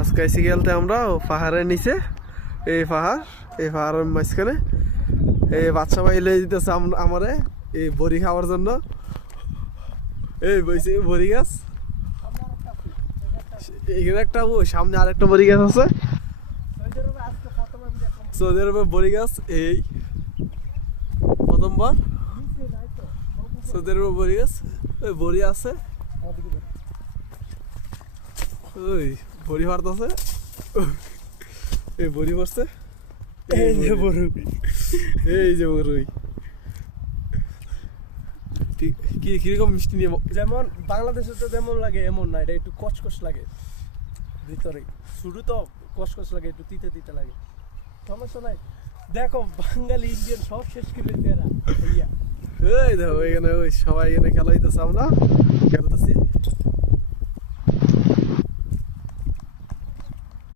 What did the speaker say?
আজকে এসে গেলতে আমরা পাহাড়ের নিচে, এই পাহাড়ের মাঝখানে এই বাচ্চা ভাই লেগে দিতেছে আমারে এই বড়ি খাওয়ার জন্য। এই বইছে বড়ি গাছ, এখানে একটা সামনে আরেকটা বড়ি গাছ আছে। সৌদি আরবে বড়ি গাছ এই প্রথমবার সৌদি আরবে বড়ি গাছ, ওই বড়ি আছে, ওই বড়ি পারতেছে, এই বড়ি পড়ছে, এই যে বড়ুই, এই যে বড়ুই। কিরকম মিষ্টি নিয়ে, যেমন বাংলাদেশে তো যেমন লাগে এমন না, এটা একটু কচকচ লাগে ভিতরে, শুরু তো কচকচ লাগে, একটু তিতে তিতে লাগে, সমস্যা নাই। দেখো বাঙালি ইন্ডিয়ান সব শেষ করে দিতে এরা। এই দেখো এখানে ওই সবাই এখানে খেলা হইতেছে, আমরা খেলতেছি।